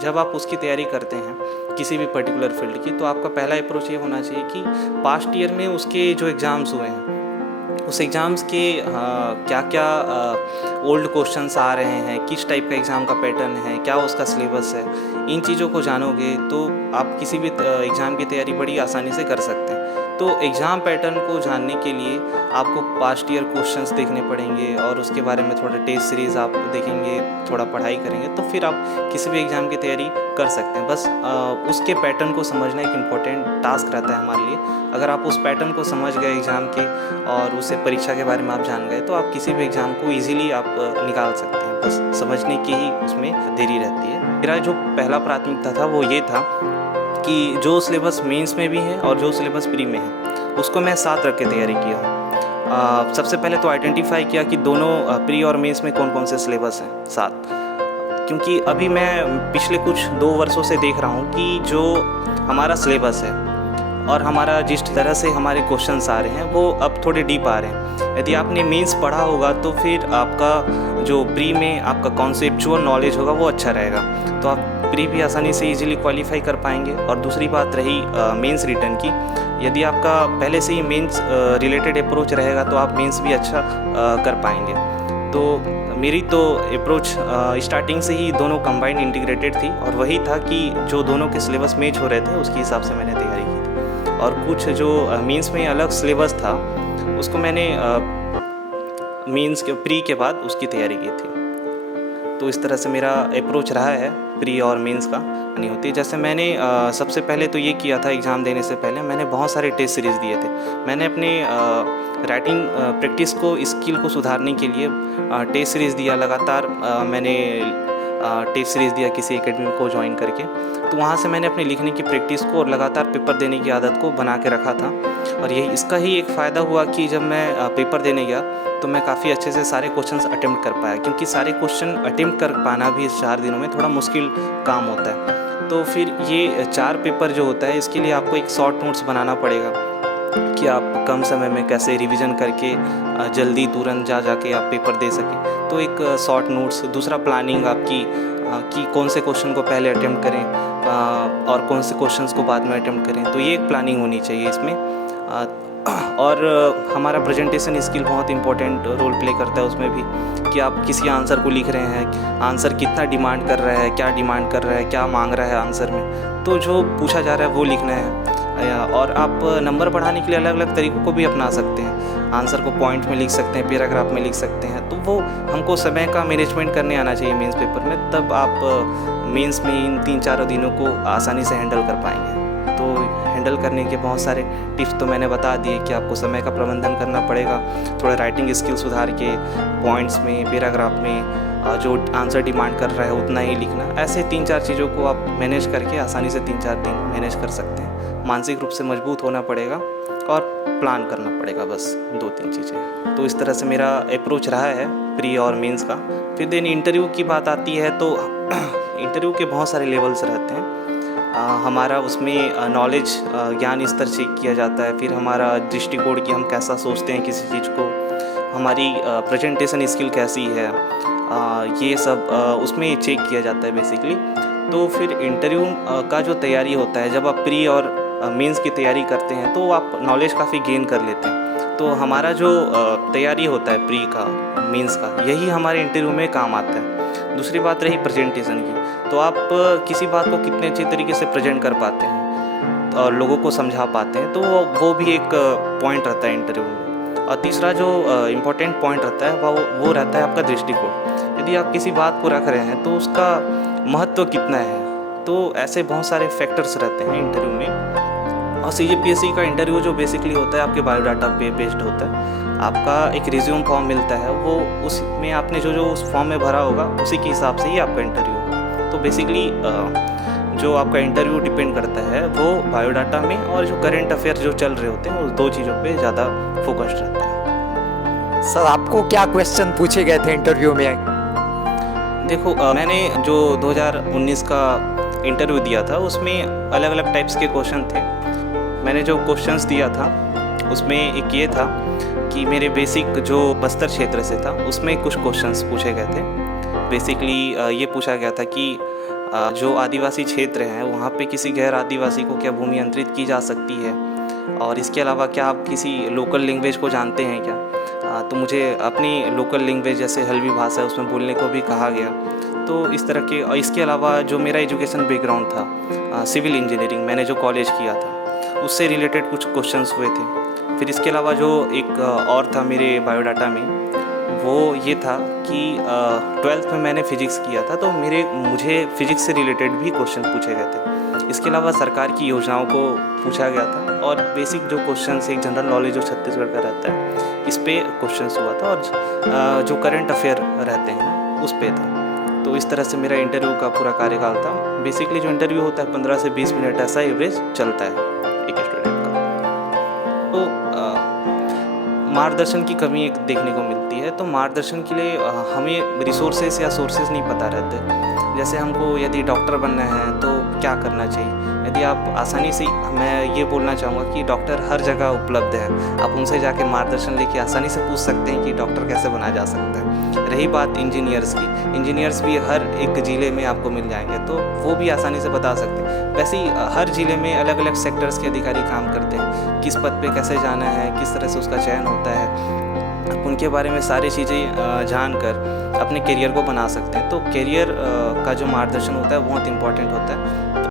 जब आप उसकी तैयारी करते हैं किसी भी पर्टिकुलर फील्ड की, तो आपका पहला अप्रोच ये होना चाहिए कि पास्ट ईयर में उसके जो एग्ज़ाम्स हुए हैं उस एग्ज़ाम्स के क्या क्या ओल्ड क्वेश्चंस आ रहे हैं, किस टाइप का एग्ज़ाम का पैटर्न है, क्या उसका सिलेबस है। इन चीज़ों को जानोगे तो आप किसी भी एग्ज़ाम की तैयारी बड़ी आसानी से कर सकते हैं। तो एग्ज़ाम पैटर्न को जानने के लिए आपको पास्ट ईयर क्वेश्चंस देखने पड़ेंगे और उसके बारे में थोड़ा टेस्ट सीरीज़ आप देखेंगे, थोड़ा पढ़ाई करेंगे, तो फिर आप किसी भी एग्ज़ाम की तैयारी कर सकते हैं। बस उसके पैटर्न को समझना एक इम्पोर्टेंट टास्क रहता है हमारे लिए। अगर आप उस पैटर्न को समझ गए एग्ज़ाम के और उससे परीक्षा के बारे में आप जान गए, तो आप किसी भी एग्ज़ाम को ईज़िली आप निकाल सकते हैं। बस समझने की ही उसमें देरी रहती है। मेरा जो पहला प्राथमिकता था वो ये था कि जो सिलेबस मेंस में भी है और जो सिलेबस प्री में है उसको मैं साथ रख के तैयारी किया हूँ। सबसे पहले तो आइडेंटिफाई किया कि दोनों प्री और मेंस में कौन कौन से सिलेबस हैं साथ, क्योंकि अभी मैं पिछले कुछ 2 वर्षों से देख रहा हूँ कि जो हमारा सिलेबस है और हमारा जिस तरह से हमारे क्वेश्चंस आ रहे हैं वो अब थोड़े डीप आ रहे हैं। यदि आपने मेंस पढ़ा होगा तो फिर आपका जो प्री में आपका कॉन्सेप्चुअल नॉलेज होगा वो अच्छा रहेगा, तो आप प्री भी आसानी से इजीली क्वालिफाई कर पाएंगे। और दूसरी बात रही मेंस रिटर्न की, यदि आपका पहले से ही मेंस रिलेटेड अप्रोच रहेगा तो आप मेंस भी अच्छा कर पाएंगे। तो मेरी तो अप्रोच स्टार्टिंग से ही दोनों कंबाइंड इंटीग्रेटेड थी और वही था कि जो दोनों के सिलेबस मैच हो रहे थे उसके हिसाब से मैंने तैयारी की थी। और कुछ जो मेंस में अलग सिलेबस था उसको मैंने मेंस के प्री के बाद उसकी तैयारी की थी। तो इस तरह से मेरा अप्रोच रहा है प्री और मेंस का नहीं होती। जैसे मैंने सबसे पहले तो ये किया था, एग्ज़ाम देने से पहले मैंने बहुत सारे टेस्ट सीरीज़ दिए थे। मैंने अपने राइटिंग प्रैक्टिस को, स्किल को सुधारने के लिए टेस्ट सीरीज़ दिया लगातार। मैंने टेस्ट सीरीज़ दिया किसी एकेडमी को ज्वाइन करके, तो वहाँ से मैंने अपने लिखने की प्रैक्टिस को और लगातार पेपर देने की आदत को बना के रखा था। और यही इसका ही एक फ़ायदा हुआ कि जब मैं पेपर देने गया तो मैं काफ़ी अच्छे से सारे क्वेश्चंस अटेम्प्ट कर पाया, क्योंकि सारे क्वेश्चन अटेम्प्ट कर पाना भी इस 4 दिनों में थोड़ा मुश्किल काम होता है। तो फिर ये 4 पेपर जो होता है इसके लिए आपको एक शॉर्ट नोट्स बनाना पड़ेगा कि आप कम समय में कैसे रिवीजन करके जल्दी तुरंत जाके आप पेपर दे सकें। तो एक शॉर्ट नोट्स, दूसरा प्लानिंग आपकी कि कौन से क्वेश्चन को पहले अटेम्प्ट करें और कौन से क्वेश्चंस को बाद में अटेम्प्ट करें, तो ये एक प्लानिंग होनी चाहिए इसमें। और हमारा प्रेजेंटेशन स्किल बहुत इंपॉर्टेंट रोल प्ले करता है उसमें भी, कि आप किसी आंसर को लिख रहे हैं, आंसर कितना डिमांड कर रहा है, क्या डिमांड कर रहा है, क्या मांग रहा है आंसर में, तो जो पूछा जा रहा है वो लिखना है। और आप नंबर बढ़ाने के लिए अलग अलग तरीक़ों को भी अपना सकते हैं। आंसर को पॉइंट में लिख सकते हैं, पैराग्राफ में लिख सकते हैं। तो वो हमको समय का मैनेजमेंट करने आना चाहिए मेंस पेपर में, तब आप मेंस में इन 3-4 दिनों को आसानी से हैंडल कर पाएंगे। तो हैंडल करने के बहुत सारे टिप्स तो मैंने बता दिए कि आपको समय का प्रबंधन करना पड़ेगा, थोड़ा राइटिंग स्किल सुधार के, पॉइंट्स में, पैराग्राफ में जो आंसर डिमांड कर रहा है उतना ही लिखना। ऐसे 3-4 चीज़ों को आप मैनेज करके आसानी से 3-4 दिन मैनेज कर सकते हैं। मानसिक रूप से मजबूत होना पड़ेगा और प्लान करना पड़ेगा, बस 2-3 चीज़ें। तो इस तरह से मेरा अप्रोच रहा है प्री और मेंस का। फिर देन इंटरव्यू की बात आती है तो इंटरव्यू के बहुत सारे लेवल्स रहते हैं। हमारा उसमें नॉलेज, ज्ञान स्तर चेक किया जाता है, फिर हमारा दृष्टिकोण कि हम कैसा सोचते हैं किसी चीज़ को, हमारी प्रेजेंटेशन स्किल कैसी है, ये सब उसमें चेक किया जाता है बेसिकली। तो फिर इंटरव्यू का जो तैयारी होता है, जब आप प्री और मेंस की तैयारी करते हैं तो आप नॉलेज काफ़ी गेन कर लेते हैं। तो हमारा जो तैयारी होता है प्री का, मेंस का, यही हमारे इंटरव्यू में काम आता है। दूसरी बात रही प्रेजेंटेशन की, तो आप किसी बात को कितने अच्छे तरीके से प्रेजेंट कर पाते हैं और लोगों को समझा पाते हैं, तो वो भी एक पॉइंट रहता है इंटरव्यू में। और तीसरा जो इम्पोर्टेंट पॉइंट रहता है वो रहता है आपका दृष्टिकोण। यदि आप किसी बात को रख रहे हैं तो उसका महत्व कितना है, तो ऐसे बहुत सारे फैक्टर्स रहते हैं इंटरव्यू में। और CGPSC का इंटरव्यू जो बेसिकली होता है आपके बायोडाटा पे बेस्ड होता है। आपका एक रिज्यूम फॉर्म मिलता है, वो उसमें आपने जो उस फॉर्म में भरा होगा उसी के हिसाब से ही आपका इंटरव्यू होगा। तो बेसिकली जो आपका इंटरव्यू डिपेंड करता है वो बायोडाटा में, और जो करंट अफेयर जो चल रहे होते हैं उस 2 चीज़ों पे ज़्यादा फोकस्ड रहता है। सर, आपको क्या क्वेश्चन पूछे गए थे इंटरव्यू में? देखो, मैंने जो 2019 का इंटरव्यू दिया था उसमें अलग अलग टाइप्स के क्वेश्चन थे। मैंने जो क्वेश्चंस दिया था उसमें एक ये था कि मेरे बेसिक जो बस्तर क्षेत्र से था उसमें कुछ क्वेश्चंस पूछे गए थे। बेसिकली ये पूछा गया था कि जो आदिवासी क्षेत्र हैं वहाँ पे किसी गैर आदिवासी को क्या भूमि अंतरित की जा सकती है, और इसके अलावा क्या आप किसी लोकल लैंग्वेज को जानते हैं क्या। तो मुझे अपनी लोकल लैंग्वेज जैसे हल्बी भाषा है उसमें बोलने को भी कहा गया। तो इस तरह के, और इसके अलावा जो मेरा एजुकेशन बैकग्राउंड था सिविल इंजीनियरिंग, मैंने जो कॉलेज किया था उससे रिलेटेड कुछ क्वेश्चंस हुए थे। फिर इसके अलावा जो एक और था मेरे बायोडाटा में, वो ये था कि 12th में मैंने फ़िज़िक्स किया था, तो मुझे फ़िज़िक्स से रिलेटेड भी क्वेश्चन पूछे गए थे। इसके अलावा सरकार की योजनाओं को पूछा गया था, और बेसिक जो क्वेश्चंस एक जनरल नॉलेज जो छत्तीसगढ़ का रहता है इस पे क्वेश्चंस हुआ था, और जो करंट अफेयर रहते हैं उस पे था। तो इस तरह से मेरा इंटरव्यू का पूरा कार्यकाल था। बेसिकली जो इंटरव्यू होता है 15 से 20 मिनट ऐसा एवरेज चलता है एक स्टूडेंट का। तो मार्गदर्शन की कमी एक देखने को मिलती है। तो मार्गदर्शन के लिए हमें रिसोर्सेस या सोर्सेज नहीं पता रहते। जैसे हमको यदि डॉक्टर बनना है तो क्या करना चाहिए, यदि आप आसानी से, मैं ये बोलना चाहूँगा कि डॉक्टर हर जगह उपलब्ध हैं, आप उनसे जाके मार्गदर्शन लेके आसानी से पूछ सकते हैं कि डॉक्टर कैसे बना जा सकता है। रही बात इंजीनियर्स की, इंजीनियर्स भी हर एक ज़िले में आपको मिल जाएंगे, तो वो भी आसानी से बता सकते हैं। वैसे ही हर ज़िले में अलग अलग सेक्टर्स के अधिकारी काम करते हैं, किस पद पे कैसे जाना है, किस तरह से उसका चयन होता है, आप उनके बारे में सारी चीज़ें जानकर अपने करियर को बना सकते हैं। तो करियर का जो मार्गदर्शन होता है बहुत इम्पॉर्टेंट होता है।